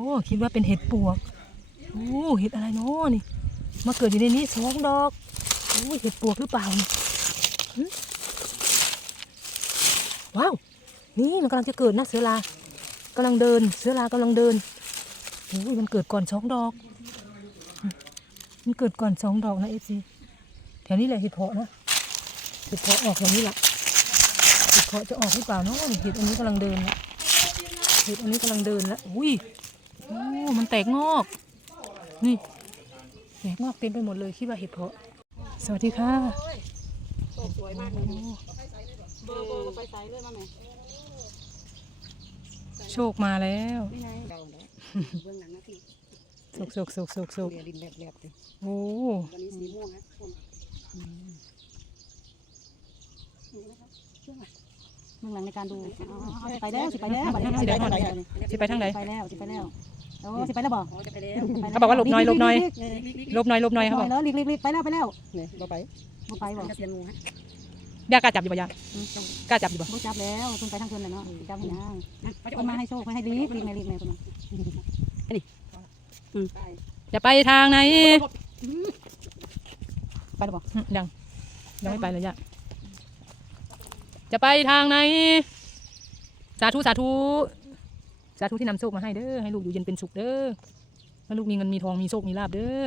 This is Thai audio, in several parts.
อ้คิดว่าเป็นเห็ดปวกโอ้เห็ดอะไรเนาะนี่ มาเกิดอยู่ในนี้สองดอกโอ้เห็ดปวกหรือเปล่าว้าวนี่มันกำลังจะเกิดนะเสือลากำลังเดิน เสือลากำลังเดินโอ้ยมันเกิดก่อนสองดอก มันเกิดก่อนสองดอกนะเอฟซีแถวนี้แหละเห็ดเพาะนะเห็ดเพาะออกแถวนี้แหละเห็ดเพาะจะออกหรือเปล่าเนาะเห็ดอันนี้กำลังเดินละเห็ดอันนี้กำลังเดินแล้วอุ้ย โอ้มันแตกงอก นี่แตกงอกเต็มไปหมดเลยคิดว่าเห็ดเพาะ สวัสดีค่ะสวยมากเลยดูเบอร์เบอร์ก็ไปใส่เลยมาแม่โชคมาแล้วนี่ไงเดาแล้วเบื้องหลังนะพี่สุกสุกสุกสุกสุกเรียดินแหลบๆดิโอ้ตอนนี้สีม่วงนะคุณนี่นะครับเชื่อไหมเบื้องหลังในการดูอ๋อสิไปแล้วสิไปแล้วบัดนี้สิไปทางไหนสิไปทางไหนไปแล้วสิไปแล้ว โอ้สิไปแล้วบอกจะไปแล้วเขาบอกว่าหลบหน่อยหลบหน่อยลบหน่อยลบหน่อยไปเขาบอกแล้วลีกลีกลีกไปแล้วไปแล้วเนี่ยเราไปบ่ไปบอกจะเสียงูฮะยากล้าจับอยู่ปะยากล้าจับอยู่ปะบ่จับแล้วคุณไปทางคนเลยเนาะจับให้นางเขาจะคนมาให้โชคให้ลีกลีกแม่ลีกแม่คนมาจะไปทางไหนไปแล้วบอกหึยังยังไม่ไปเลยยะจะไปทางไหนสาธุสาธุ สาธุที่นำโชคมาให้เด้อให้ลูกอยู่เย็นเป็นสุขเด้อให้ลูกมีเงินมีทองมีโชคมีลาบเด้อ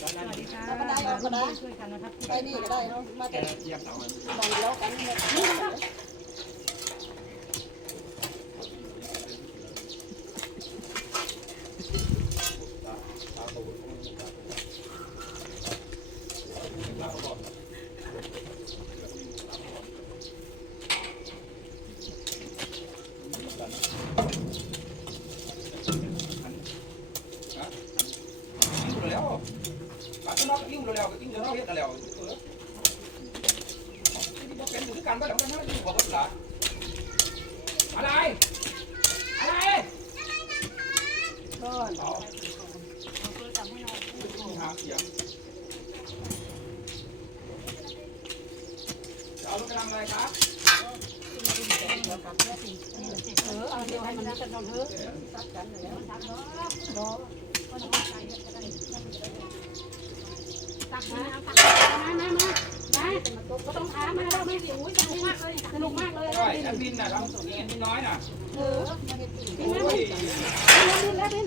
ก็ได้ก็ได้ช่วยกั นนะครับไปนี่ก็ได้เนาะมาแต่มองแล้วกันเนี่ย อิ่มแล้วปลาต้นนอกอิ่มแล้วก็อิ่มแล้วเฮ็ดแล้วเออที่บ่เป็นอยู่ด้วยกันบ่แล้วกันนะอยู่บ่กันล่ะอะไร อะไรก็เอาหาเสียงจะเอารถไปทำอะไรครับ เออเอาเดี๋ยวให้มันกันนอนเถอะตักมาเอาตักมามามามาก็ต้องถามมาแล้วไม่สิอุ้ยสนุกมากเลยสนุกมากเลย ใช่แอดมินน่ะทำแอดมินน้อยน่ะเออโอ้ยดินแล้วดิน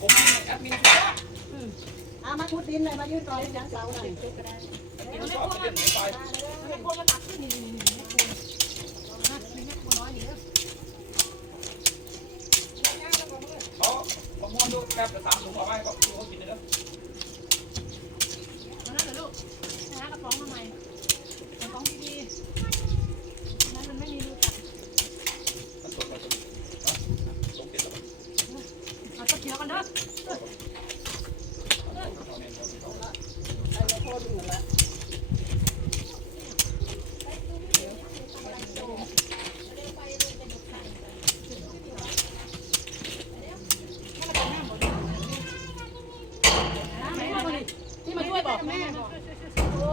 ผมแอดมินสุดยอดเอามาขุดดินเลยมายืนรอยันเสาหน่อยแอดมินชอบไปเล่นไปเขาบางคนดูแบบสามถุงเอาไว้ก็ดูเขากินเลยนะ นั่นเหรอลูกหากระป๋องมาใหม่กระป๋องดีๆนั้นมันไม่มีรูจับ มันสดมันสดสดเด็ดแล้ว เอาตะเกียบกันเด้อ ที่มาช่วยบอกแม่ โอ้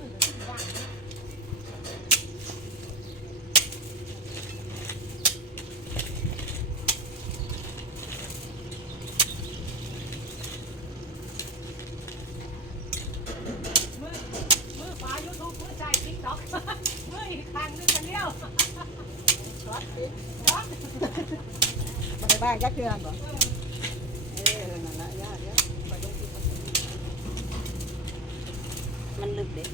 มาในบ้านยักษ์เทือนบ่เออนั่นละยากเยอะไปลงที่มันลึกเด็ก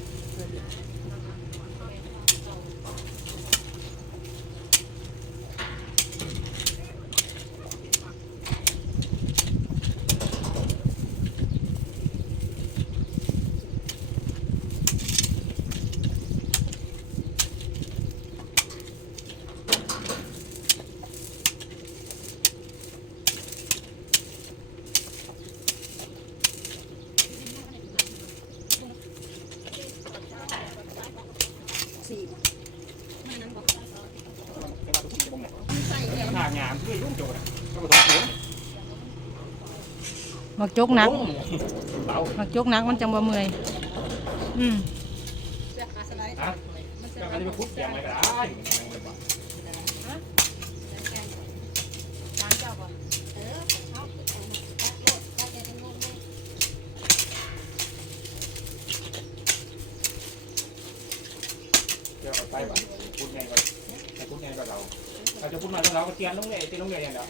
หางา มคือยุ่งโจรก็มาต้องมักจกหนักเบามักจกหนักมันจังบ่เมื่อย อืมฮะก็อันนี้มาพุดอย่างไรก็ได้เดี๋ยวเอาไปบ่พูดไงก็แต่พูดไงก็เราเรา จะพูดมาเราก็เตียนลงเลยเตียนลงเลยอย่างเดียว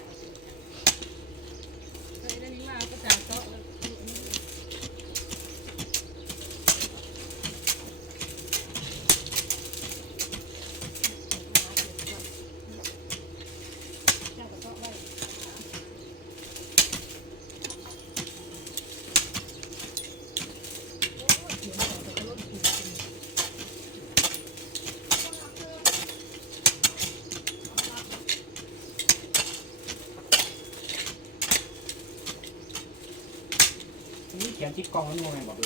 นี่เขีย นทิศกองมันงงไงบอกดู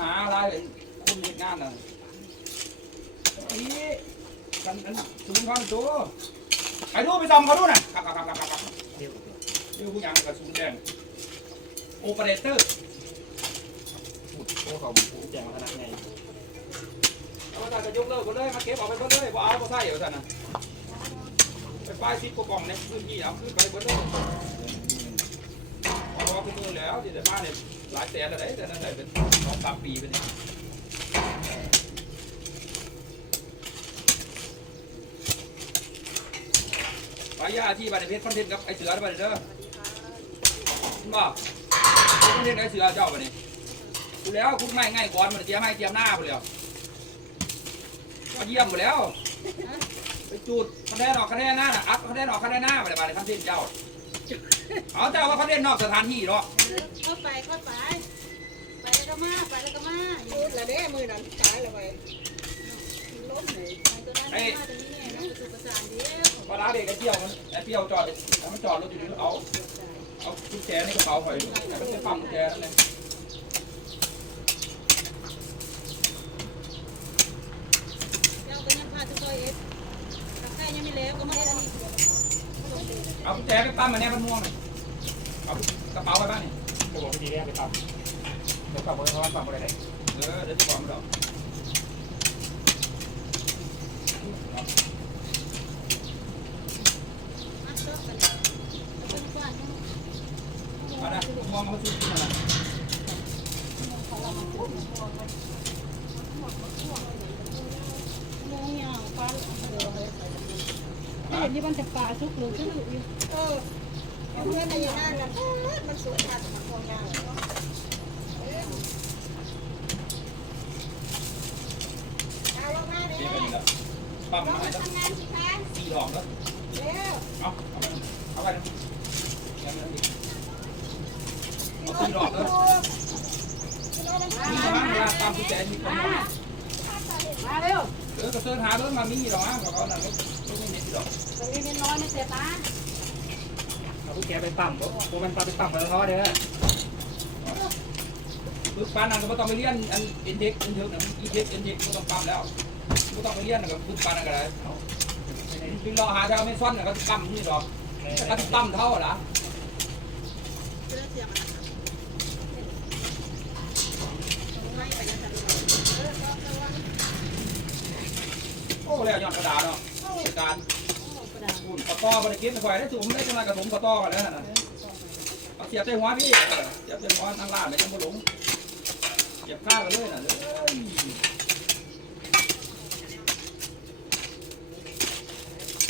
หาอะไรคุณเรียนงานน่ะนี่กันอันสูงเขาตัวไปดูไปซ่อมเขาดูน่ะครับครับครับครับครับเดี๋ยวเดี๋ยวผู้ยังกับสูงแดงโอเปอเรเตอร์พูดโอ้เขาพูดแจงมาขนาดไงเอาถ้าจะยกเลิกก็เลยมาเก็บเอาไปก็เลยบ่เอาบ่ใช่เหรอท่านน่ะไปป้ายซิปกล่องในพื้นที่เอาขึ้นไปบิดเลย เพราะว่าคุณมือแล้วที่จะมาเนี่ยหลายแสนอะไรแต่นั่นแหละเป็นสองสามปีเป็นอย่างไปย่าที่บัตรเพชรคอนเทนต์กับไอเสือได้บัตรเด้อคุณบอกคอนเทนต์ไอ้เสือเจ้าบัตรนี้ดูแล้วคุณไม่ง่ายก่อนมันเตรียมให้เตรียมหน้าไปแล้วมาเยี่ยมหมดแล้วไปจูดคะแนนออกคะแนนหน้าน่ะอัพคะแนนออกคะแนนหน้าไปเลยบัตรคอนเทนต์เจ้า เอาเจ้าว่าเขาเล่นนอกสถานที่เนาะเข้าไปเข้าไป ไปแล้วก็มาไปแล้วก็มาพูดแล้วเด้มือนั้นตายแล้วไปล้มเลยไปตัวนั้นมาตัวนี้ไงนะประตูประสานเดียวพอร้านเด็กไอ้เปรี้ยวมันไอ้เปรี้ยวจอดแล้วมันจอดรถอยู่นี่เอาเอากุญแจในกระเป๋าหอยแล้วก็จะปั๊มกุญแจนั่นเลยเจ้าก็ยังพาทุกตัวเอฟถ้าใครยังไม่แล้วก็ไม่ได้อันนี้เอากุญแจไปปั๊มมาแน่มันม่วงเลยเอา กระเป๋าไปบ้านนี่จะบอกวิธีแรกไปปั๊มไปปั๊มบนท้องปั๊มอะไรได้เออเดี๋ยวจะบอกมันดอกอัดเซาะกันแล้วเป็นกว้านเอาละม่วงเขาซื้อที่นั่นน่ะมองยาวปลาเห็นที่มันจะปลาทุกหรือทุกอยู่เออ เพื่อนในยานกันมันสวยมากมันคงยาวเอาลงมาเดี๋เยวไปนี่ละปั๊มาให้สักทำงานสิคะสี่ดอกแล้ว เร็วเอาเอาไปเอาไปนะยังไม่ได้อีกพี่น้ตพี่น้ตพี่โน้ตมีประมาเวลาปั๊มกุญแจมีคนม่วงมาเร็วเออกระเซิร์หาเรื่องมามีหรอกอะเขาเขานั่นไม่ไม่เน็ตหรอกตรงนี้เป็นน้อยไม่เสร็จนะ เอาผู้แกไปปั๊มพวกมันปั๊มไปปั๊มบนท้องเด้อคือปานนั้นก็ไม่ต้องไปเรียนอันเอ็นเด็กเอ็นเด็กนะอีเด็กเอ็นเด็กไม่ต้องปั๊มแล้วไม่ต้องไปเรียนนะก็คือปานนั้นก็ได้คือรอหาเจ้าไม่ซ่อนนะก็ปั๊มนี่หรอกก็ปั๊มเท่าละเสื้อโอ้แล้วยอนกระดาษเนาะการ คุณกระต้อบริกินคอยได้สูงได้จังไรกระถุงกระต้อกันแล้วนะเอาเสียบใจหัวพี่เสียบใจหัวทางล่างเลยยังไม่หลงเสียบข้าวกันเลยนะ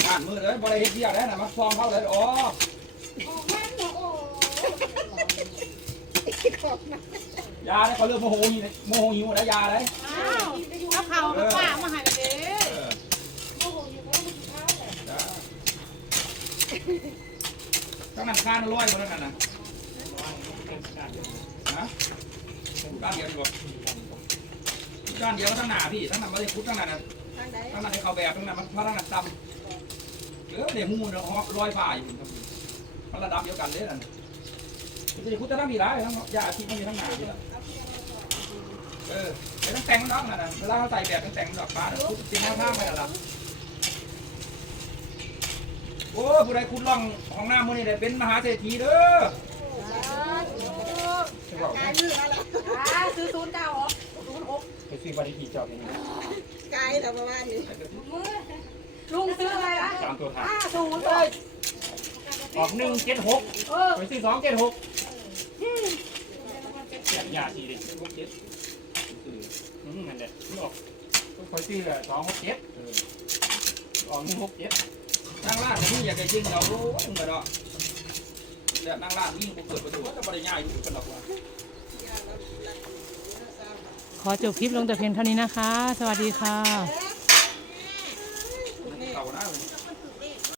อ่านมือเลยบริเฮ็ดเดียวได้นะมาฟองเข้าเลยอ๋อยาเนี่ยเขาเริ่มโมโหหิวโมโหหิวแล้วยาเลยอ้าวเอาเข่ากับป้ามาให้ละเด้เออจ้า ตั้งนั้นค่าร้อยคนนั้นน่ะนะฮะด้านเดียวดีกว่าด้านเดียวทั้งหน้าพี่ทั้งนั้นไม่ได้พุทธทั้งนั้นนะทางใดทั้งนั้นให้เขาแบบทั้งนั้นมันพระทั้งนั้นต่ำเออเดี๋ยวมูนร้อยฝ่าอยู่มันระดับเดียวกันเลยนั่นจะพุทธทั้งมีหลายทั้งยาที่มันมีทั้งหน้าที่ละเออไอ้ตั้งแต่งมันดอกนั่นน่ะเวลาเขาใส่แบบตั้งแต่งมันดอกฟ้าเนี่ยพุทธจริงข้างๆไปแล้วล่ะโอ้ผู้ใดคุณล่องของหน้ามือนี่ได้เป็นมหาเศรษฐีเด้อกายมือมาแล้วอ่าซื้อศูนย์เก้าเหรอไปซื้อบริกีจอบอย่างนี้กายแต่ประมาณนี้ลุงซื้ออะไรนะสามตัวถ่ายห้าศูนย์เลยออกหนึ่งเจ็ดหกไปซื้อสองเจ็ดหกแบบยาสีดิพวกเจ็ดอืมนั่นแหละออกคอยซื้อเลยสองหกเจ็ดออกหนึ่งหกเจ็ด นั่งล่านนี่อยากจะยิงเราโอ้ยมึงกระดอกแบบนั่งล่านวิ่งกูเปิดประตูก็จะบริยายอยู่กันดอกว่าขอจบคลิปลงแต่เพียงเท่านี้นะคะ สวัสดีค่ะ